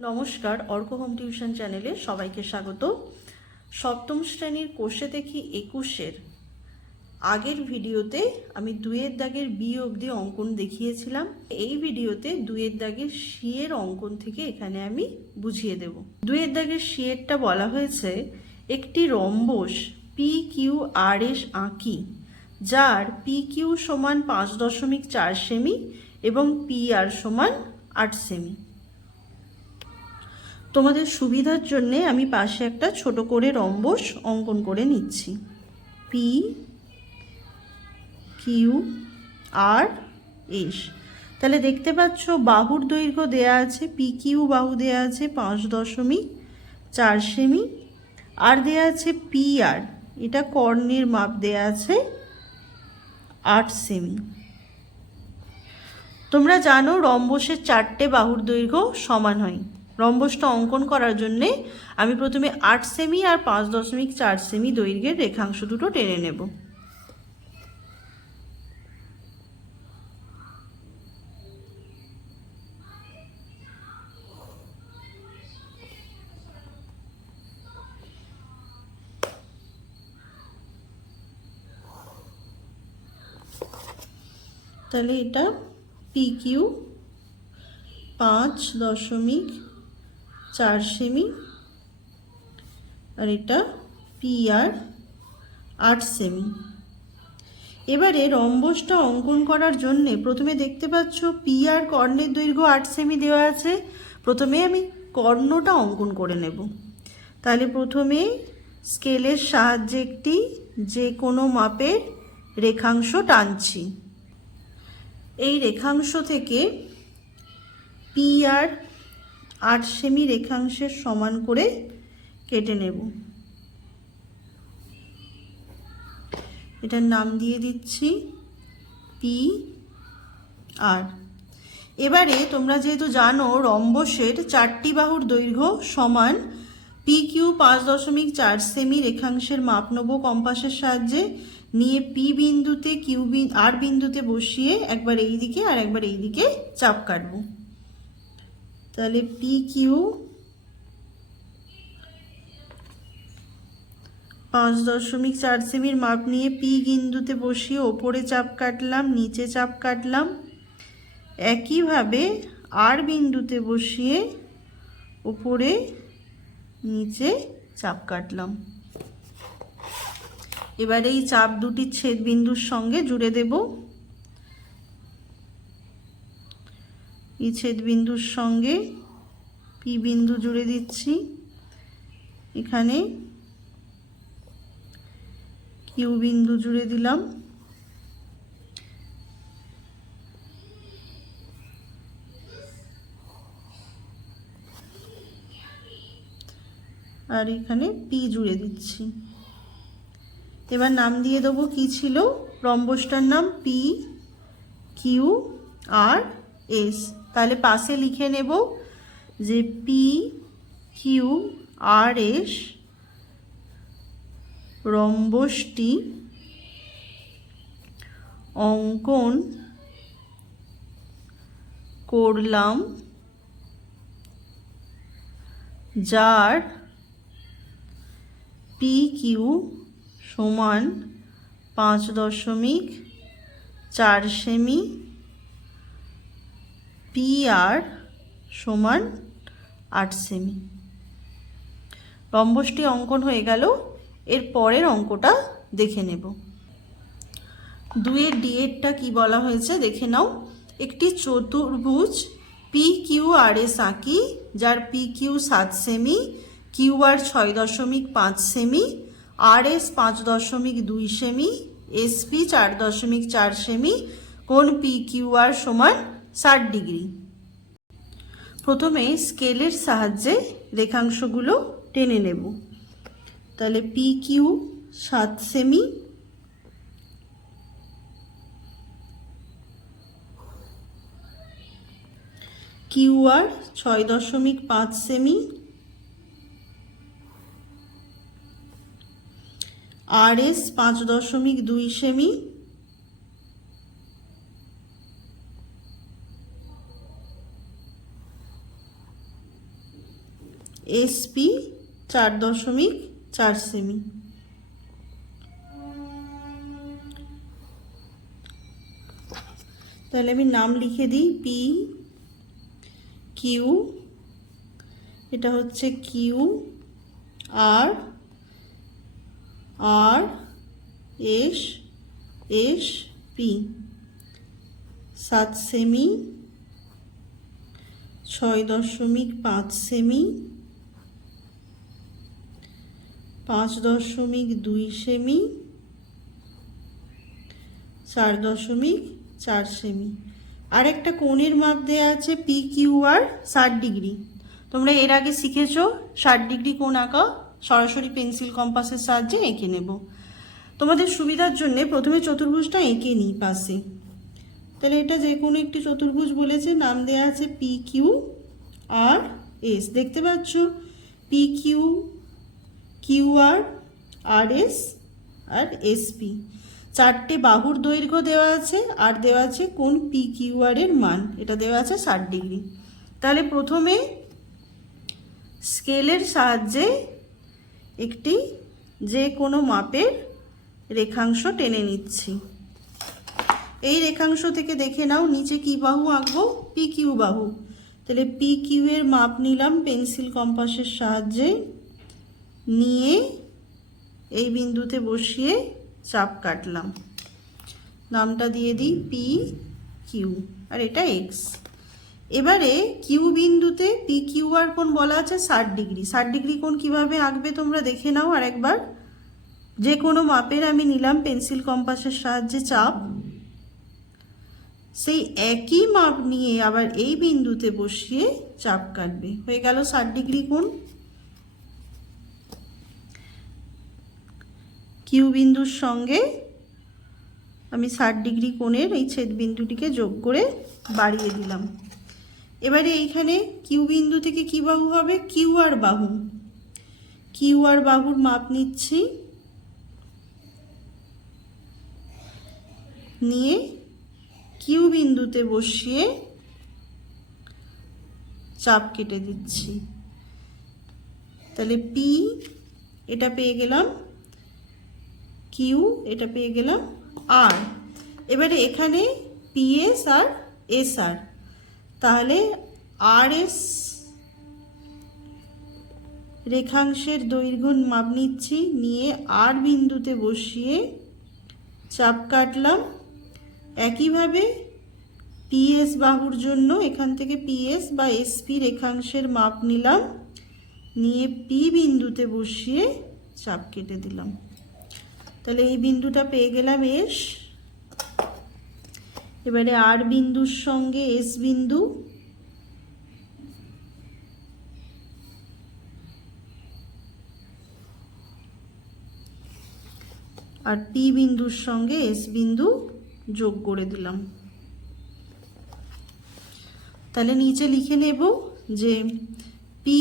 নমস্কার, Arka home tuition চ্যানেলে সবাইকে স্বাগত। সপ্তম শ্রেণীর কোষে দেখি 21-এর আগের ভিডিওতে আমি 2-এর দাগের বি অবধি অঙ্কন দেখিয়েছিলাম। এই ভিডিওতে 2-এর দাগের সি এর অঙ্কন থেকে এখানে আমি বুঝিয়ে দেব। 2-এর দাগের সি এরটা বলা হয়েছে, একটি রম্বস পি কিউ আর এস আঁকি, যার পি কিউ সমান 5.4 সেমি এবং পি আর সমান 8 সেমি। তোমাদের সুবিধার জন্যে আমি পাশে একটা ছোট করে রম্বস অঙ্কন করে নিচ্ছি। পি কিউ আর এস। তাহলে দেখতে পাচ্ছ বাহুর দৈর্ঘ্য দেয়া আছে, পি কিউ বাহু দেয়া আছে 5.4 সেমি, আর দেয়া আছে পি আর, এটা কর্ণের মাপ দেয়া আছে 8 সেমি। তোমরা জানো রম্বসের 4টে বাহুর দৈর্ঘ্য সমান হয়। রম্বসটা অঙ্কন করার জন্যে আমি প্রথমে 8 সেমি আর 5.4 সেমি দৈর্ঘ্যের রেখাংশ দুটো টেনে নেব। তাহলে এটা পি কিউ 5.4 সেমি আর এটা পি আর 8 সেমি। এবারে রম্বসটা অঙ্কন করার জন্যে প্রথমে দেখতে পাচ্ছ পি আর কর্ণের দৈর্ঘ্য 8 সেমি দেওয়া আছে। প্রথমে আমি কর্ণটা অঙ্কন করে নেব। তাহলে প্রথমে স্কেলের সাহায্যে একটি যে কোনো মাপের রেখাংশ টানছি। এই রেখাংশ থেকে পি আর 8 সেমি রেখাংশের সমান করে কেটে নেব। এটার নাম দিয়ে দিচ্ছি পি আর। এবারে তোমরা যেহেতু জানো রম্বসের 4টি বাহুর দৈর্ঘ্য সমান, পি কিউ 5.4 সেমি রেখাংশের মাপ নেব কম্পাসের সাহায্যে, নিয়ে পি বিন্দুতে আর বিন্দুতে বসিয়ে একবার এই দিকে আর একবার এই দিকে চাপ কাটবো। তাহলে পি কিউ 5.4 সেমির মাপ নিয়ে পি বিন্দুতে বসিয়ে ওপরে চাপ কাটলাম, নিচে চাপ কাটলাম। একইভাবে আর বিন্দুতে বসিয়ে ওপরে নিচে চাপ কাটলাম। এবার এই চাপ দুটি ছেদ বিন্দুর সঙ্গে জুড়ে দেব। এই ছেদ বিন্দুর সঙ্গে পি বিন্দু জুড়ে দিচ্ছি। এখানে কিউ বিন্দু জুড়ে দিলাম। আর এখানে পি জুড়ে দিচ্ছি। এবার নাম দিয়ে দেবো, কি ছিল রম্বসটার নাম, পি কিউ আর এস। তাহলে পাশে লিখে নেব যে পি কিউ আর এস রম্বসটি অঙ্কন করলাম, যার পি কিউ সমান 5.4 সেমি, পি আর সমান 8 সেমি। রম্বসটি অঙ্কন হয়ে গেল। এর পরের অঙ্কটা দেখে নেব। 2-এর ডি এরটা কি বলা হয়েছে দেখে নাও। একটি চতুর্ভুজ পি কিউ আর এস আঁকি, যার পি কিউ 7 সেমি, কিউ আর 6.5 সেমি, আর এস 5.2 সেমি, এস পি 4.4 সেমি, কোণ পি কিউ আর সমান 60 ডিগ্রি। প্রথমে স্কেলের সাহায্যে রেখাংশগুলো টেনে নেব। তাহলে পি কিউ 7 সেমি, কিউ আর 6.5 সেমি, আর এস 5.2 সেমি, SP 4.4 সেমি। তাহলে আমি নাম লিখে দিই, পি কিউ, এটা হচ্ছে Q, R R S S P 7 সেমি, 6.5 সেমি, 5.2 সেমি, 4.4 সেমি। আর একটা কোণের মাপ দেওয়া আছে পি কিউ আর 60 ডিগ্রি। তোমরা এর আগে শিখেছো 60 ডিগ্রি কোণ আঁকা, সরাসরি পেন্সিল কম্পাসের সাহায্যে এঁকে নেব। তোমাদের সুবিধার জন্য প্রথমে চতুর্ভুজটা এঁকে নিই পাশে। তাহলে এটা যে কোনো একটি চতুর্ভুজ বলেছে, নাম দেওয়া আছে পি কিউ আর এস। দেখতে পাচ্ছ P Q, Q R S আর এসপি, 4টে বাহুর দৈর্ঘ্য দেওয়া আছে, আর দেওয়া আছে কোণ পি কিউ আর এর মান, এটা দেওয়া আছে 60 ডিগ্রি। তাহলে প্রথমে স্কেলের সাহায্যে একটি যে কোনো মাপের রেখাংশ টেনে নিচ্ছি। এই রেখাংশ থেকে দেখে নাও নিচে কি বাহু আঁকবো, পি কিউ বাহু। তাহলে পি কিউ এর মাপ নিলাম পেন্সিল কম্পাসের সাহায্যে, নিয়ে এই বিন্দুতে বসিয়ে চাপ কাটলাম। নামটা দিয়ে দিই পি কিউ, আর এটা এক্স। এবারে কিউ বিন্দুতে পি কিউ আর কোণ বলা আছে 60 ডিগ্রি। 60 ডিগ্রি কোণ কীভাবে আঁকবে তোমরা দেখে নাও আর একবার। যে কোনো মাপের আমি নিলাম পেন্সিল কম্পাসের সাহায্যে চাপ, সেই একই মাপ নিয়ে আবার এই বিন্দুতে বসিয়ে চাপ কাটবে। হয়ে গেল 60 ডিগ্রি কোণ। কিউ বিন্দুর সঙ্গে আমি 60 ডিগ্রি কোণের এই ছেদ বিন্দুটিকে যোগ করে বাড়িয়ে দিলাম। এবারে এইখানে কিউ বিন্দু থেকে কি বাহু হবে, কিউ আর বাহু। কিউ আর বাহুর মাপ নিচ্ছি, নিয়ে কিউ বিন্দুতে বসিয়ে চাপ কেটে দিচ্ছি। তাহলে পি এটা পেয়ে গেলাম, কিউ এটা পেয়ে গেলাম আর। এবারে এখানে পিএস আর এস আর, তাহলে আর এস রেখাংশের দৈর্ঘ্য মাপ নিচ্ছি, নিয়ে আর বিন্দুতে বসিয়ে চাপ কাটলাম। একইভাবে পিএস বাহুর জন্য এখান থেকে পিএস বা এসপি রেখাংশের মাপ নিলাম, নিয়ে পি বিন্দুতে বসিয়ে চাপ কেটে দিলাম। তাহলে এই বিন্দুটা পেয়ে গেলাম এস। এবারে আর বিন্দুর সঙ্গে এস বিন্দু, আর পি বিন্দুর সঙ্গে এস বিন্দু যোগ করে দিলাম। তাহলে নিচে লিখে নেব যে পি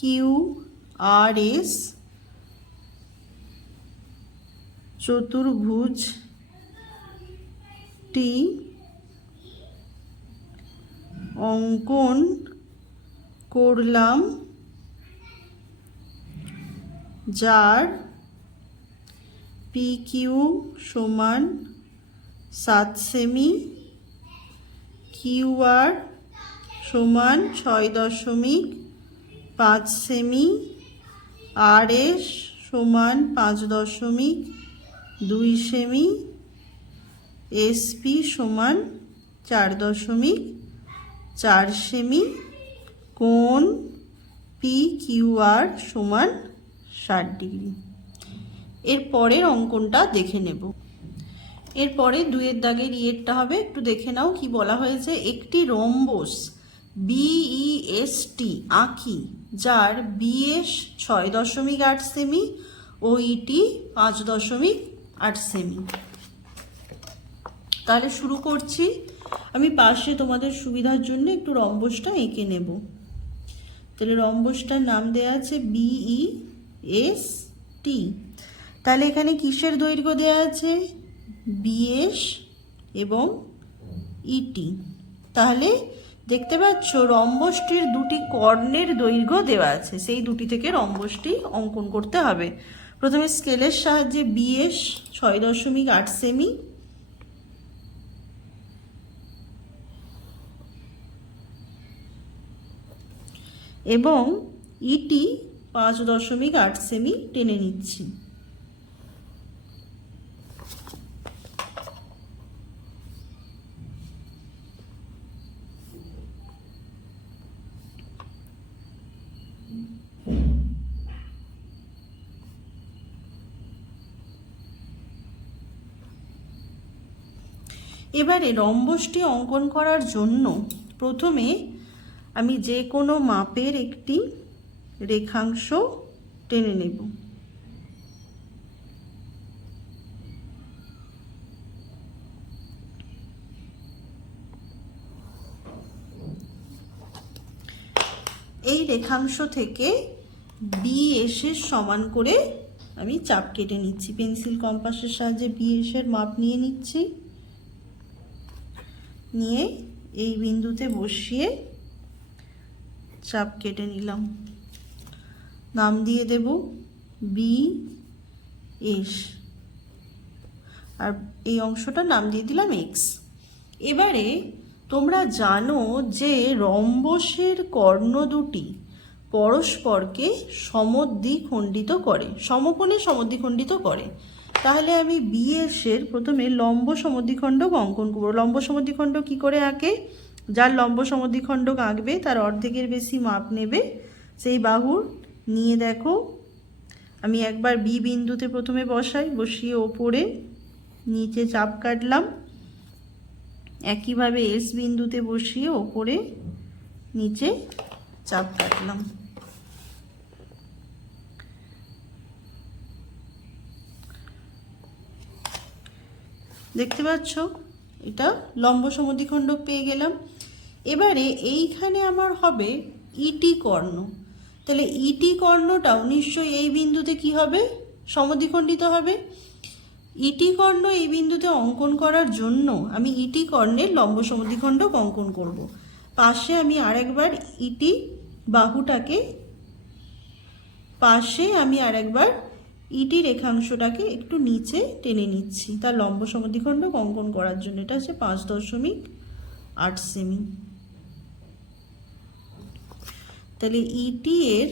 কিউ আর এস চতুর্ভুজটি অঙ্কন করলাম, যার পি কিউ সমান 7 সেমি, কিউ আর সমান 6.5 সেমি, আর এস সমান 5.2 সেমি, এসপি সমান 4.4 সেমি, কোণ পি কিউ আর সমান 60 ডিগ্রি। এর পরের অঙ্কনটা দেখে নেব। এরপরে 2-এর দাগের ইয়েরটা হবে, একটু দেখে নাও কি বলা হয়েছে। একটি রম্বস বিইএসটি আঁকি, যার বিএস 6.8 সেমি ও ইটি 5.8 সেমি। তাহলে শুরু করছি। আমি পাশে তোমাদের সুবিধার জন্য একটু রম্বসটা এঁকে নেব। তাহলে রম্বসটার নাম দেওয়া আছে বিইএসটি। তাহলে এখানে কিসের দৈর্ঘ্য দেওয়া আছে, বিএস এবং ইটি। তাহলে দেখতে পাচ্ছ রম্বসটির দুটি কর্ণের দৈর্ঘ্য দেওয়া আছে, সেই দুটি থেকে রম্বসটি অঙ্কন করতে হবে। প্রথমে স্কেলের সাহায্যে BS 6.8 সেমি, এবং ET 5.8 সেমি টেনে নিচ্ছি। এবারে রম্বসটি অঙ্কন করার জন্য প্রথমে আমি যে কোনো মাপের একটি রেখাংশ টেনে নেব। এই রেখাংশ থেকে BS এর সমান করে আমি চাপ কেটে নিচ্ছি। পেন্সিল কম্পাসের সাহায্যে BS এর মাপ নিয়ে নিচ্ছি, নিয়ে এই বিন্দুতে বসিয়ে চাপ কেটে নিলাম। নাম দিয়ে দেব BS, আর এই অংশটা নাম দিয়ে দিলাম X। এবারে তোমরা জানো যে রম্বসের কর্ণ দুটি পরস্পরকে সমদ্বিখণ্ডিত করে, সমকোণে সমদ্বিখণ্ডিত করে। তাহলে আমি BS এর প্রথমে লম্ব সমদ্বিখণ্ডক অঙ্কন করব। লম্ব সমদ্বিখণ্ডক কী করে আঁকে? যার লম্ব সমদ্বিখণ্ডক আঁকবে তার অর্ধেকের বেশি মাপ নেবে সেই বাহুর, নিয়ে দেখো আমি একবার B বিন্দুতে প্রথমে বসাই, বসিয়ে ওপরে নিচে চাপ কাটলাম। একইভাবে S বিন্দুতে বসিয়ে ওপরে নিচে চাপ কাটলাম। দেখতে পাচ্ছ এটা লম্ব সমদ্বিখণ্ডক পেয়ে গেলাম। এবারে এইখানে আমার হবে ET কর্ণ। তাহলে ET কর্ণটাও নিশ্চয়ই এই বিন্দুতে কি হবে? সমদ্বিখণ্ডিত হবে। ET কর্ণ এই বিন্দুতে অঙ্কন করার জন্য আমি ET কর্ণের লম্ব সমদ্বিখণ্ডক অঙ্কন করব। পাশে আমি আরেকবার ET বাহুটাকে, পাশে আমি আরেকবার ET রেখাংশটাকে একটু নিচে টেনে নিচ্ছি তার লম্ব সমদ্বিখণ্ডক অঙ্কন করার জন্য। এটা হচ্ছে 5.8 সেমি। তাহলে ET এর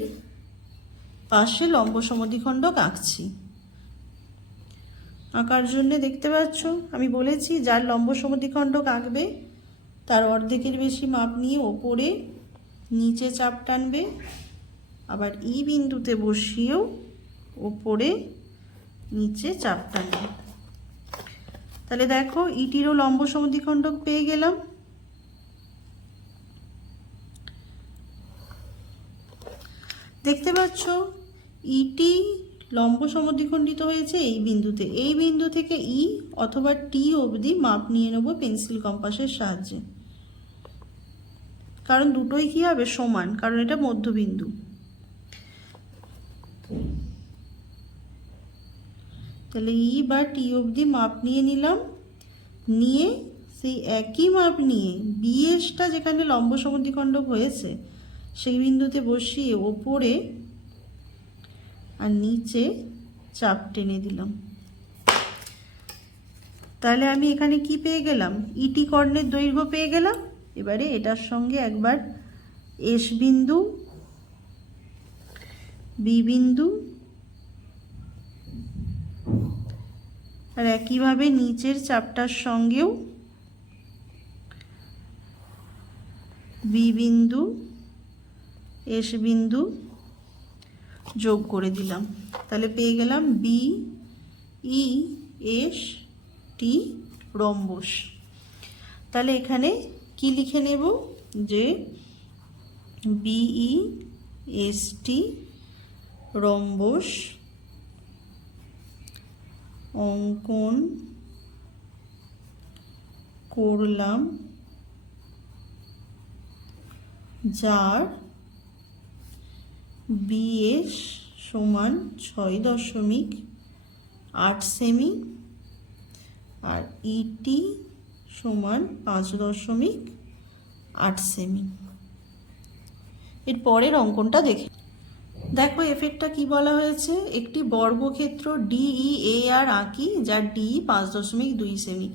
পাশে লম্ব সমদ্বিখণ্ডক আঁকছি। আঁকার জন্য দেখতে পাচ্ছ আমি বলেছি যার লম্ব সমদ্বিখণ্ডক আঁকবে তার অর্ধেকের বেশি মাপ নিয়ে ওপরে নিচে চাপ টানবে, আবার E বিন্দুতে বসিয়েও ওপরে নিচে চাপ টানবে। তাহলে দেখো ETরও লম্ব সমদ্বিখণ্ডক পেয়ে গেলাম। দেখতে পাচ্ছ ET লম্ব সমদ্বিখণ্ডিত হয়েছে এই বিন্দুতে। এই বিন্দু থেকে E অথবা T অবধি মাপ নিয়ে নেব পেন্সিল কম্পাসের সাহায্যে, কারণ দুটোই কি হবে? সমান, কারণ এটা মধ্যবিন্দু। তাহলে E বা T অবধি মাপ নিয়ে নিলাম, নিয়ে সেই একই মাপ নিয়ে BSটা যেখানে লম্ব সমদ্বিখণ্ডক হয়েছে সেই বিন্দুতে বসিয়ে ওপরে আর নিচে চাপ টেনে দিলাম। তাহলে আমি এখানে কি পেয়ে গেলাম? ET কর্ণের দৈর্ঘ্য পেয়ে গেলাম। এবারে এটার সঙ্গে একবার S বিন্দু, B বিন্দু, আর একইভাবে নিচের চাপটার সঙ্গেও B বিন্দু, S বিন্দু যোগ করে দিলাম। তাহলে পেয়ে গেলাম BEST রম্বস। তাহলে এখানে কি লিখে নেব? যে BEST রম্বস অঙ্কন করলাম, যার BS সমান 6.8 সেমি আর ET সমান 5.8 8 সেমি। এর পরের অঙ্কনটা দেখো এফেক্টটা কি বলা হয়েছে, একটি বর্গক্ষেত্র DEAR আঁকি যার ডি 5.2 সেমি।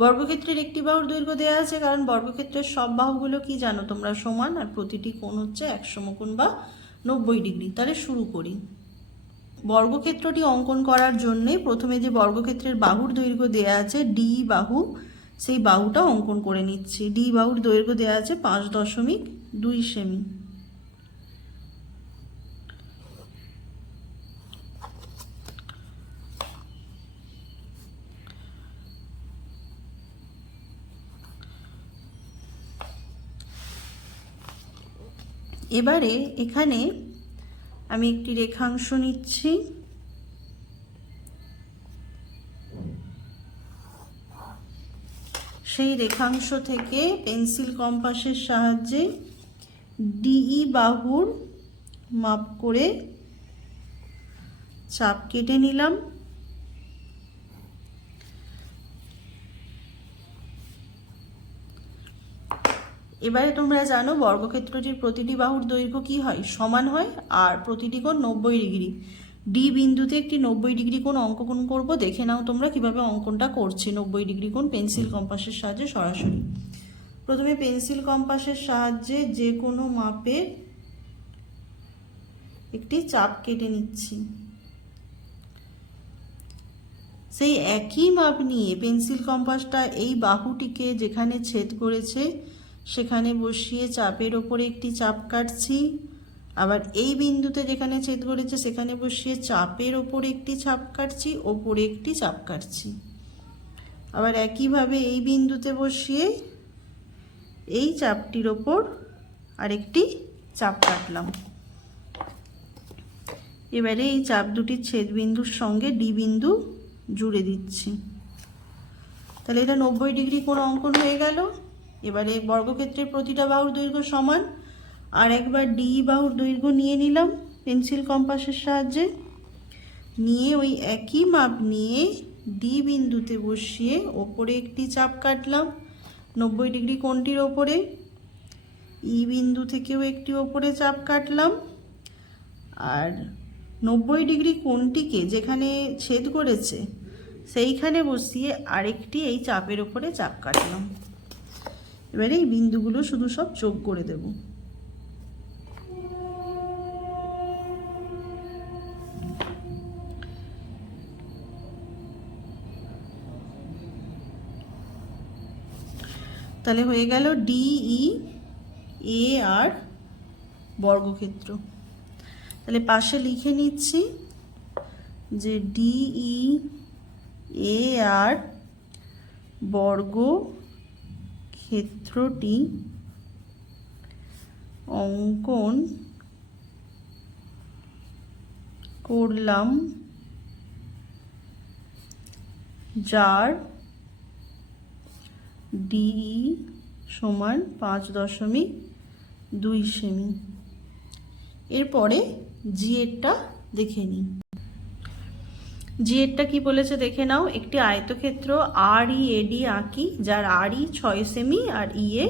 বর্গক্ষেত্রের একটি বাহুর দৈর্ঘ্য দেওয়া আছে, কারণ বর্গক্ষেত্রের সব বাহুগুলো কি জানো তোমরা সমান, আর প্রতিটি কোণ হচ্ছে 1 সমকোণ বা 90 ডিগ্রি। তাহলে শুরু করি। বর্গক্ষেত্রটি অঙ্কন করার জন্যে প্রথমে যে বর্গক্ষেত্রের বাহুর দৈর্ঘ্য দেওয়া আছে ডি বাহু, সেই বাহুটা অঙ্কন করে নিচ্ছি। ডি বাহুর দৈর্ঘ্য দেওয়া আছে 5.2 সেমি। এবারে এখানে আমি একটি রেখাংশ নিচ্ছি। সেই রেখাংশ থেকে পেন্সিল কম্পাসের সাহায্যে ডিই বাহুর মাপ করে চাপ কেটে নিলাম। এবারে তোমরা জানো বর্গক্ষেত্রটির প্রতিটি বাহুর দৈর্ঘ্য কি হয়, সমান হয়, আর প্রতিটি কোণ 90 ডিগ্রি। ডি বিন্দুতে একটি 90 ডিগ্রি কোণ অঙ্কন করব। দেখে নাও তোমরা কিভাবে অঙ্কনটা করছি 90 ডিগ্রি কোণ পেন্সিল কম্পাসের সাহায্যে সরাসরি। প্রথমে পেন্সিল কম্পাসের সাহায্যে যে কোনো মাপের একটি চাপ কেটে নিচ্ছি। সেই একই মাপ নিয়ে পেন্সিল কম্পাসটা এই বাহুটিকে যেখানে ছেদ করেছে সেখানে বসিয়ে চাপের ওপরে একটি চাপ কাটছি। আবার এই বিন্দুতে যেখানে ছেদ করেছে সেখানে বসিয়ে চাপের ওপরে একটি চাপ কাটছি, ওপরে একটি চাপ কাটছি। আবার একইভাবে এই বিন্দুতে বসিয়ে এই চাপটির ওপর আরেকটি চাপ কাটলাম। এবারে এই চাপ দুটির ছেদ বিন্দুর সঙ্গে ডি বিন্দু জুড়ে দিচ্ছি। তাহলে এটা 90 ডিগ্রি কোণ অঙ্কন হয়ে গেল। এবারে বর্গক্ষেত্রের প্রতিটা বাহুর দৈর্ঘ্য সমান। আর একবার ডি বাহুর দৈর্ঘ্য নিয়ে নিলাম পেন্সিল কম্পাসের সাহায্যে, নিয়ে ওই একই মাপ নিয়ে ডি বিন্দুতে বসিয়ে ওপরে একটি চাপ কাটলাম 90 ডিগ্রি কোণটির ওপরে। ই বিন্দু থেকেও একটি ওপরে চাপ কাটলাম, আর 90 ডিগ্রি কোণটিকে যেখানে ছেদ করেছে সেইখানে বসিয়ে আরেকটি এই চাপের ওপরে চাপ কাটলাম। এবারে এই বিন্দুগুলো শুধু সব যোগ করে দেব। তাহলে হয়ে গেল DEAR বর্গক্ষেত্র। তাহলে পাশে লিখে নিচ্ছি যে DEAR বর্গক্ষেত্রটি অঙ্কন করলাম যার DE সমান 5.2 সেমি। এরপরে জিএরটা দেখে নিই। জিএরটা কি বলেছে দেখে নাও। একটি আয়তক্ষেত্র READ আঁকি যার RE 6 সেমি আর EA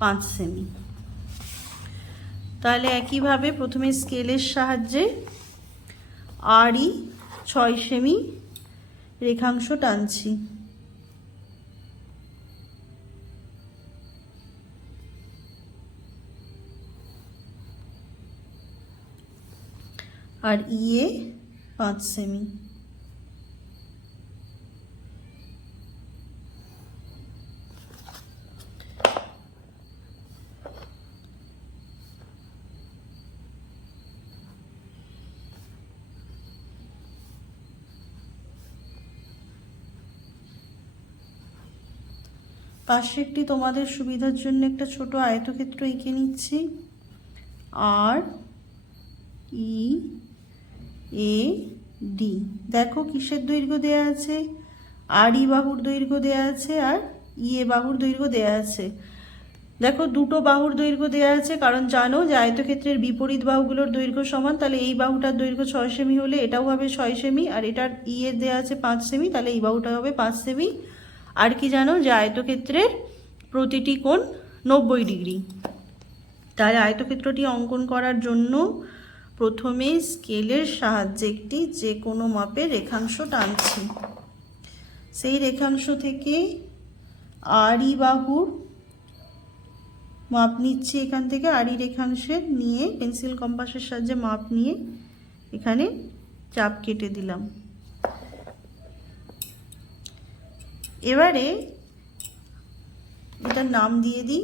5 সেমি। তাহলে একইভাবে প্রথমে স্কেলের সাহায্যে RE 6 সেমি রেখাংশ টানছি। আর EA 5 সেমি। পাশে একটি তোমাদের সুবিধার জন্য একটা ছোট আয়তক্ষেত্র এঁকে নিচ্ছি। READ দেখো কিসের দৈর্ঘ্য দেয়া আছে, RE বাহুর দৈর্ঘ্য দেয়া আছে আর EA বাহুর দৈর্ঘ্য দেয়া আছে। দেখো দুটো বাহুর দৈর্ঘ্য দেয়া আছে, কারণ জানো যে আয়তক্ষেত্রের বিপরীত বাহুগুলোর দৈর্ঘ্য সমান। তাহলে এই বাহুটার দৈর্ঘ্য 6 সেমি হলে এটাও হবে 6 সেমি, আর এটার এর দেয়া আছে 5 সেমি, তাহলে এই বাহুটা হবে 5 সেমি। আর কি জানো যে আয়তক্ষেত্রের প্রতিটি কোণ 90 ডিগ্রি। তাহলে আয়তক্ষেত্রটি অঙ্কন করার জন্য প্রথমে স্কেলের সাহায্যে একটি যে কোনো মাপের রেখাংশ টানছি। সেই রেখাংশ থেকে আড়ি বাহুর মাপ নিচ্ছি। এখান থেকে আড়ি রেখাংশের নিয়ে পেন্সিল কম্পাসের সাহায্যে মাপ নিয়ে এখানে চাপ কেটে দিলাম। এবারে এটার নাম দিয়ে দিই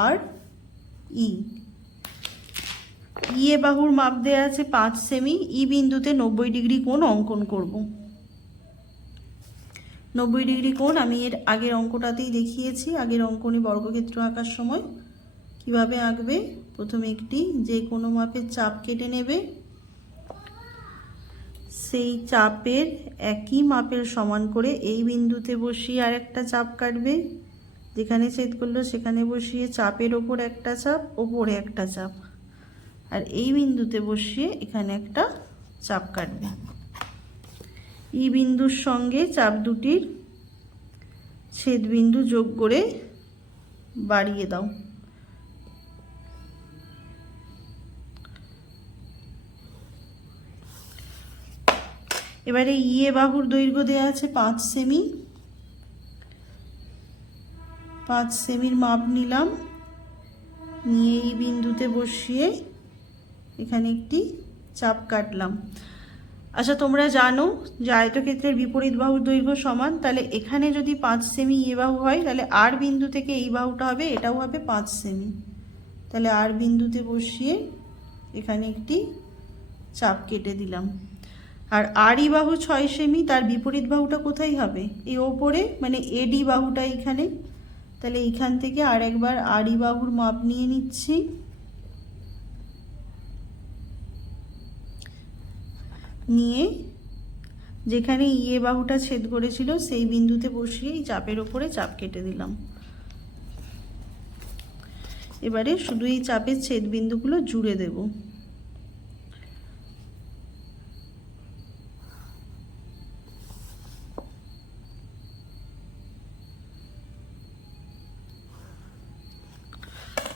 আর ই। এ বাহুর মাপ দেওয়া আছে 5 সেমি। ই বিন্দুতে 90 ডিগ্রি কোণ অঙ্কন করব। 90 ডিগ্রি কোণ আমি এর আগের অঙ্কটাতেই দেখিয়েছি। আগের অঙ্কনে বর্গক্ষেত্র আঁকার সময় কিভাবে আঁকবে, প্রথমে একটি যে কোনো মাপের চাপ কেটে নেবে, সেই চাপের একই মাপের সমান করে এই বিন্দুতে বসিয়ে আর একটা চাপ কাটবে, যেখানে ছেদ করলো সেখানে বসিয়ে চাপের ওপর একটা চাপ, ওপরে একটা চাপ, আর এই বিন্দুতে বসিয়ে এখানে একটা চাপ কাটবে। ই বিন্দুর সঙ্গে চাপ দুটির ছেদ বিন্দু যোগ করে বাড়িয়ে দাও। এবারে ইয়ে বাহুর দৈর্ঘ্য দেওয়া আছে 5 সেমি। 5 সেমির মাপ নিলাম, নিয়ে এই বিন্দুতে বসিয়ে এখানে একটি চাপ কাটলাম। আচ্ছা, তোমরা জানো যে আয়তক্ষেত্রের বিপরীত বাহুর দৈর্ঘ্য সমান। তাহলে এখানে যদি 5 সেমি ইয়ে বাহু হয়, তাহলে আর বিন্দু থেকে এই বাহুটা হবে, এটাও হবে 5 সেমি। তাহলে আর বিন্দুতে বসিয়ে এখানে একটি চাপ কেটে দিলাম। আর আড়ি বাহু 6 সেমি, তার বিপরীত বাহুটা কোথায় হবে? এই ওপরে, মানে এডি বাহুটা এখানে। তাহলে এখান থেকে আর একবার আড়ি বাহুর মাপ নিয়ে নিচ্ছি, নিয়ে যেখানে ইয়ে বাহুটা ছেদ করেছিল সেই বিন্দুতে বসিয়ে এই চাপের ওপরে চাপ কেটে দিলাম। এবারে শুধু এই চাপের ছেদ বিন্দুগুলো জুড়ে দেব।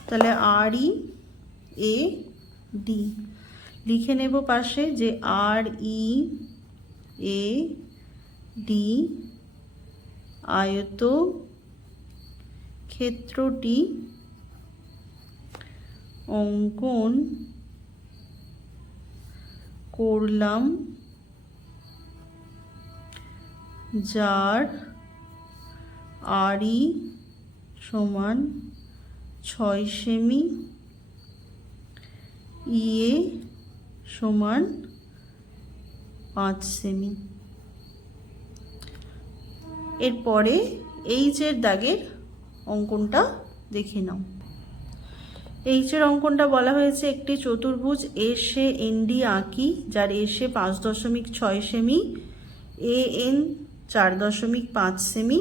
তাহলে আর ই এ ডি লিখে নেব পাশে যে আর ই এ ডি আয়ত ক্ষেত্রটি অঙ্কন করলাম, যার আড়ি সমান 6 সেমি, ইয়ে সমান 5 সেমি। এরপরে এইচের দাগের অঙ্কনটা দেখে নাও। এইচের অঙ্কনটা বলা হয়েছে একটি চতুর্ভুজ এসে এনডি আঁকি, যার এসে 5.6 সেমি, এ এন 4.5 সেমি,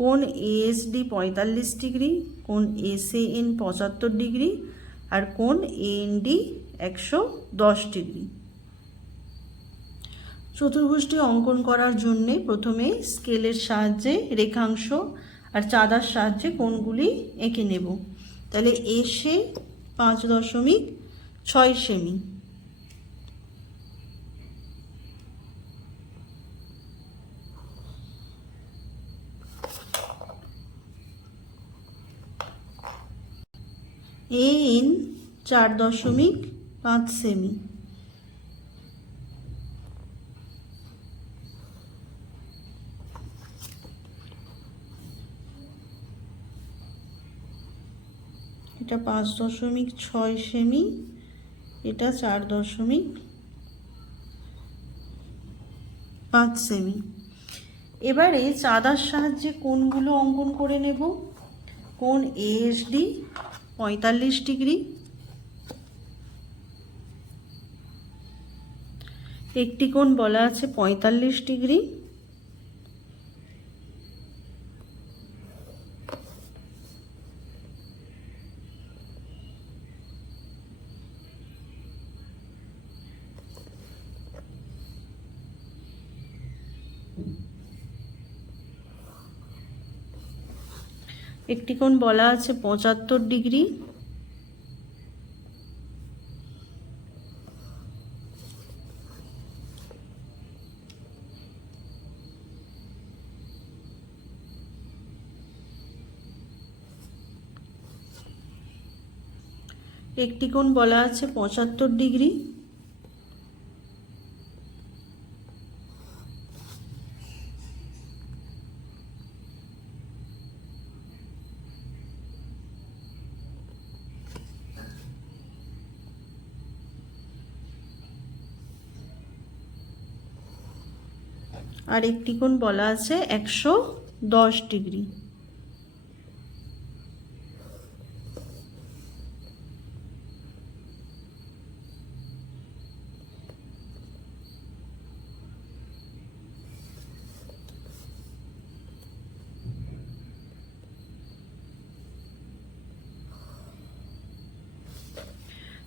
কোণ এএসডি 45 ডিগ্রি, কোণ এসএএন 75 ডিগ্রি, আর কোণ এএনডি 110 ডিগ্রি। চতুর্ভুজটি অঙ্কন করার জন্যে প্রথমে স্কেলের সাহায্যে রেখাংশ আর চাঁদার সাহায্যে কোণগুলি এঁকে নেব। তাহলে এসে 5.6 সেমি, এন 4.5 সেমি, এটা 5.6 সেমি, এটা 4.5 সেমি। এবারে চাঁদার সাহায্যে কোণগুলো অঙ্কন করে নেব। কোণ এএসডি 45 ডিগ্রি, একটি কোণ বলা আছে 45 ডিগ্রি, একটি কোণ বলা আছে 75 ডিগ্রি। একটি কোণ বলা আছে 75 ডিগ্রি। আর একটি কোণ বলা আছে 110 ডিগ্রি।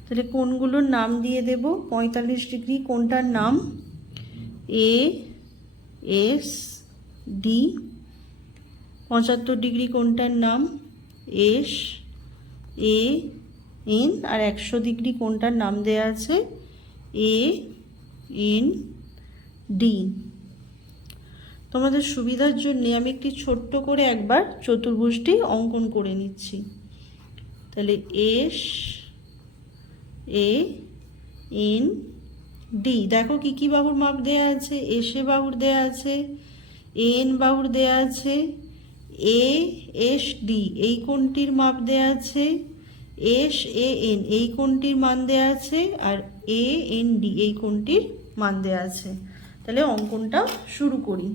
তাহলে কোণগুলোর নাম দিয়ে দেব। 45 ডিগ্রি কোণটার নাম এ এস ডি। 75 ডিগ্রি কোণটার নাম এস এ এন। আর 100 ডিগ্রি কোণটার নাম দেয়া আছে এ এন ডি। তোমাদের সুবিধার জন্য আমি একটি ছোট্ট করে একবার চতুর্ভুজটি অঙ্কন করে নিচ্ছি। তাহলে এস এ এন ডি। দেখো কি কি বাহুর মাপ দেয়া আছে। এস এ বাহুর দেয়া আছে, এন বাহুর দেয়া আছে, এ এস ডি এই কোণটির মাপ দেয়া আছে, এস এ এন এই কোণটির মান দেয়া আছে, আর এ এন ডি এই কোণটির মান দেয়া আছে। তাহলে অঙ্কনটা শুরু করি।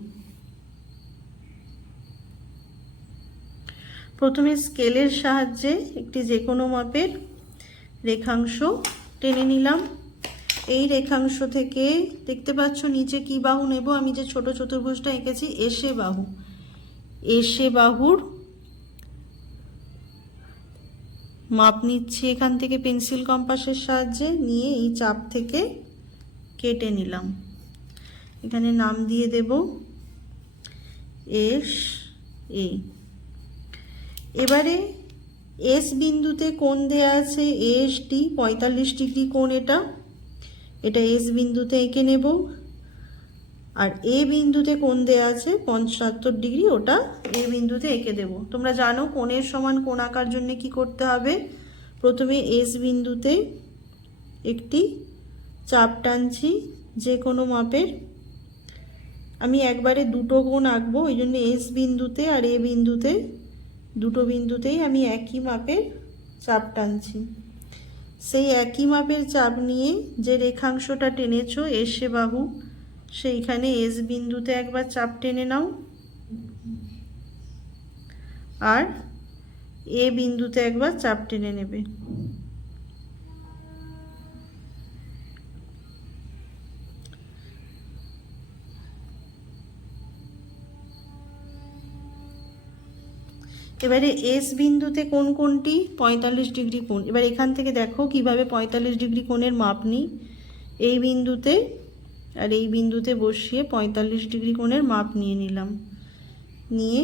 প্রথমে স্কেলের সাহায্যে একটি যে কোনো মাপের রেখাংশ টেনে নিলাম। এই রেখাংশ থেকে দেখতে পাচ্ছ নিচে কি বাহু নেব। আমি যে ছোট চতুর্ভুজটা এঁকেছি এসে বাহু। এসে বাহুর মাপ নিচ্ছি এখান থেকে পেন্সিল কম্পাসের সাহায্যে। নিয়ে এই চাপ থেকে কেটে নিলাম। এখানে নাম দিয়ে দেব এস এ। এবারে এস বিন্দুতে কোণ দেয়া আছে এস ডি। 45 ডিগ্রি কোণ এটা এস বিন্দুতে এঁকে নেব। আর এ বিন্দুতে কোণ দেয়া আছে 75 ডিগ্রি, ওটা এ বিন্দুতে এঁকে দেব। তোমরা জানো কোণের সমান কোণ আঁকার জন্য কি করতে হবে। প্রথমে এস বিন্দুতে একটি চাপ টানছি যে কোনো মাপের। আমি একবারে দুটো কোণ আঁকবো, ওই জন্য এস বিন্দুতে আর এ বিন্দুতে দুটো বিন্দুতেই আমি একই মাপের চাপ টানছি। সেই একই মাপের চাপ নিয়ে যে রেখাংশটা টেনেছো এসে বাহু, সেইখানে এস বিন্দুতে একবার চাপ টেনে নাও, আর এ বিন্দুতে একবার চাপ টেনে নেবে। এবারে এস বিন্দুতে কোন কোণটি 45 ডিগ্রি কোণ। এবার এখান থেকে দেখো কিভাবে 45 ডিগ্রি কোণের মাপ নিই। এই বিন্দুতে আর এই বিন্দুতে বসিয়ে 45 ডিগ্রি কোণের মাপ নিয়ে নিলাম। নিয়ে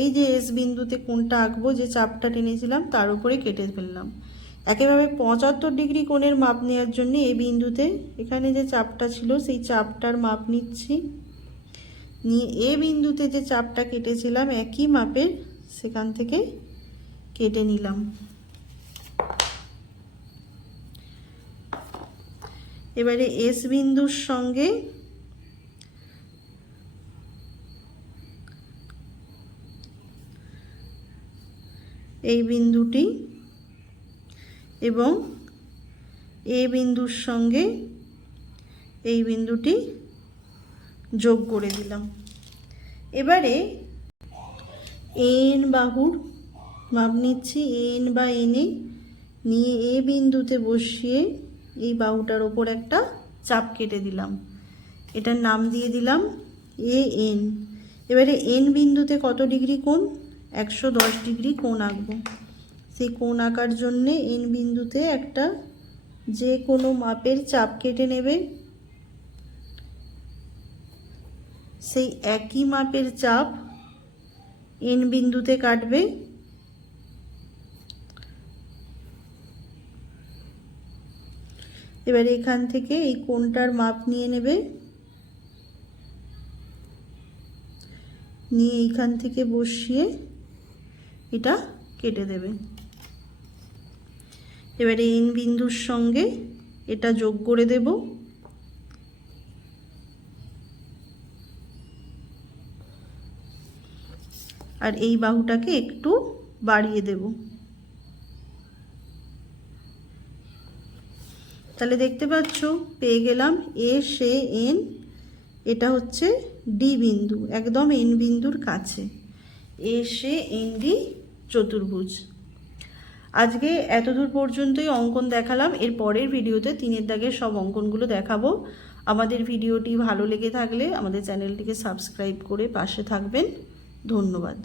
এই যে এস বিন্দুতে কোণটা আঁকবো, যে চাপটা টেনেছিলাম তার উপরে কেটে ফেললাম। একইভাবে 75 ডিগ্রি কোণের মাপ নেওয়ার জন্য এই বিন্দুতে এখানে যে চাপটা ছিল সেই চাপটার মাপ নিচ্ছি। নিয়ে এ বিন্দুতে যে চাপটা কেটেছিলাম একই মাপের সেখান থেকে কেটে নিলাম। এবারে এস বিন্দুর সঙ্গে এই বিন্দুটি এবং এ বিন্দুর সঙ্গে এই বিন্দুটি যোগ করে দিলাম। এবারে এন বাহুর মাপ নিচ্ছি। এন বা এনে নিয়ে এ বিন্দুতে বসিয়ে এই বাহুটার ওপর একটা চাপ কেটে দিলাম। এটার নাম দিয়ে দিলাম এ এন। এবারে এন বিন্দুতে কত ডিগ্রি কোণ 110 ডিগ্রি কোণ আঁকবো। সেই কোণ আঁকার জন্যে এন বিন্দুতে একটা যে কোনো মাপের চাপ কেটে নেবে। সেই একই মাপের চাপ এন বিন্দুতে কাটবে এবারে এখান থেকে এই কোণটার মাপ নিয়ে নেবে, নিয়ে এইখান থেকে বসিয়ে এটা কেটে দেবে। এবারে এন বিন্দুর সঙ্গে এটা যোগ করে দেব, আর এই বাহুটাকে একটু বাড়িয়ে দেব। তাহলে দেখতে পাচ্ছ পেয়ে গেলাম এ সে এন, এটা হচ্ছে ডি বিন্দু, একদম এন বিন্দুর কাছে এ সে এন ডি চতুর্ভুজ। আজকে এতদূর পর্যন্তই অঙ্কন দেখালাম। এর পরের ভিডিওতে 3 দাগের সব অঙ্কনগুলো দেখাবো। আমাদের ভিডিওটি ভালো লেগে থাকলে আমাদের চ্যানেলটিকে সাবস্ক্রাইব করে পাশে থাকবেন। ধন্যবাদ।